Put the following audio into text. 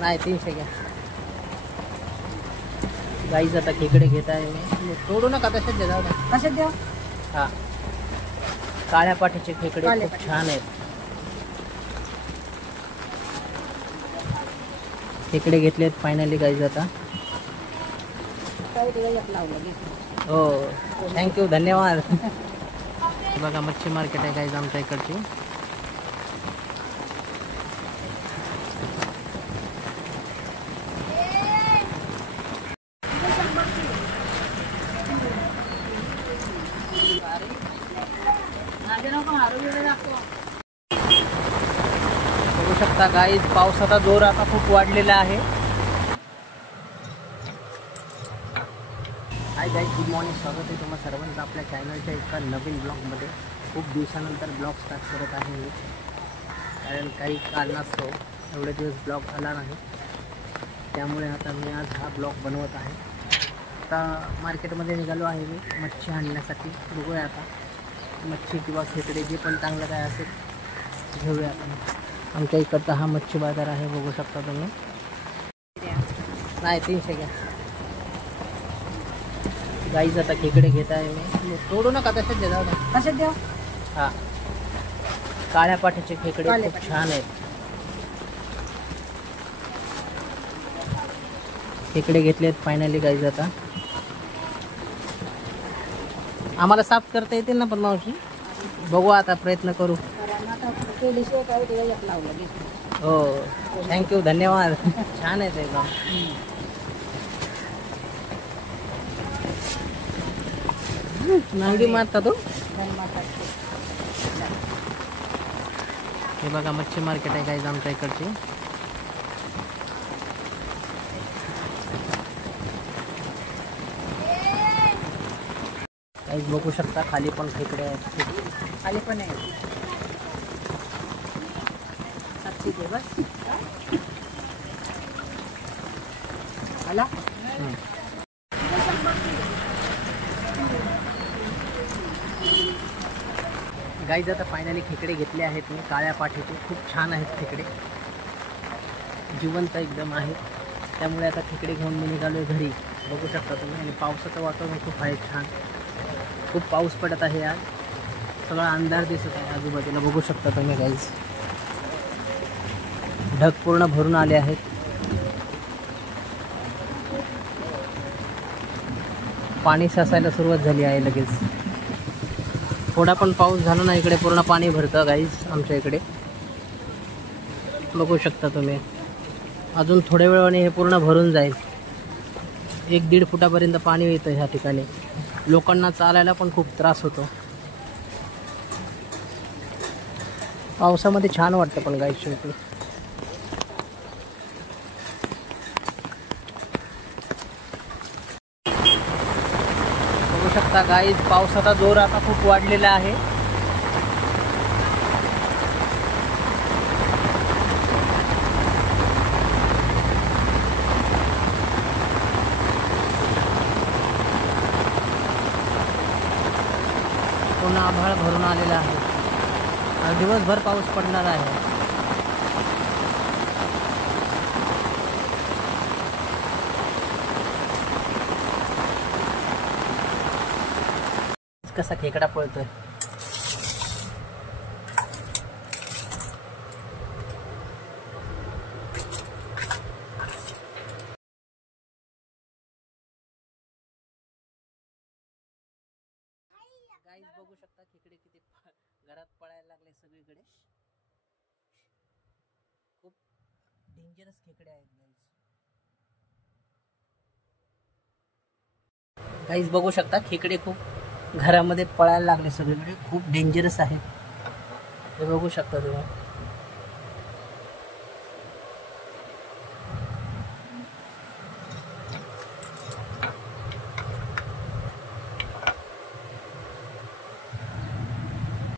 नाही 300 घ्या. गाईज आता खेकडे घेत आहे मी. तोडू नका, तसेच द्या. जाऊ द्या. कशात द्या? हा, काळ्या पाठीचे खेकडे खूप छान आहेत. खेकडे घेतलेत फायनली गाईज आता. हो, थँक्यू, धन्यवाद. बघा मच्छी मार्केट आहे गाईज आमच्या इकडची. बघू शकता गाईज, पावसाचा जोर आता खूप वाढलेला आहे. Hi guys, good morning. स्वागत आहे तुम्हा सर्वांचं आपल्या चॅनलच्या एका नवीन ब्लॉगमध्ये. खूप दिवसानंतर ब्लॉग स्टार्ट करत आहे मी, कारण काही कारणास्तव एवढे दिवस ब्लॉग आला नाही. त्यामुळे आता मी आज हा ब्लॉग बनवत आहे. आता मार्केटमध्ये निघालो आहे मी मच्छी आणण्यासाठी. बघूया आता मच्छी किंवा खेकडे जे पण चांगलं काय असेल घेऊया आपण. आमच्या इकडचा हा मच्छी बाजार आहे, बघू शकता तुम्ही. नाही 300 घ्या. गाईज आता खेकडे घेत आहे मी. तोडू नका, तसेच द्या. जाऊ द्या. कशात द्या? हा, काळ्या पाठीचे खेकडे खूप छान आहेत. खेकडे घेतलेत फायनली गाईज आता. आम्हाला साफ करता येतील ना पण मावशी? बघू आता, प्रयत्न करू. हो, थँक्यू, धन्यवाद. छान आहे ते एकदम. नांगी मारता तो. हे बघा मच्छी मार्केट आहे गाईज आमच्या इकडची. गाईज बघू शकता खाली पण खेकडे आहेत. खाली पण आहे. बस आला. गाईज आता फायनली खेकडे घेतले आहेत मी, काळ्या पाठीचे. खूप छान आहेत खेकडे, जिवंत एकदम आहेत. त्यामुळे आता खेकडे घेऊन मी निघालो आहे घरी. बघू शकता तुम्ही. आणि पावसाचं वातावरण खूप आहे छान. खूप पाऊस पडत आहे आज. सगळा अंधार दिसत आहे आजूबाजूला, बघू शकता तुम्ही गाईज. ढग पूर्ण भरून आले आहेत. पाणी साचायला सुरुवात झाली आहे लगेच. थोडा पण पाऊस झाला ना इकडे पूर्ण पाणी भरतं गाईज आमच्या इकडे, बघू शकता तुम्ही. अजून थोड्या वेळाने हे पूर्ण भरून जाईल. 1-1.5 फुटापर्यंत पाणी येतं ह्या ठिकाणी. लोकांना चालायला पण खूप त्रास होतो. पावसामध्ये छान वाटतं पण गाईज शेवटी. बघू शकता गाईज, पावसाचा जोर आता खूप वाढलेला आहे. पूर्ण आभाळ भरून आलेला आहे. आज दिवसभर पाऊस पडणार आहे. कसा खेकडा पळतोय. गाईज बघू शकता खेकडे किती घरात पळायला लागले सगळीकडे. खूप डेंजरस खेकडे आहेत गाईज. गाईज बघू शकता खेकडे खूप घरामध्ये पळायला लागले सगळीकडे. खूप डेंजरस आहे हे, बघू शकता तुम्ही.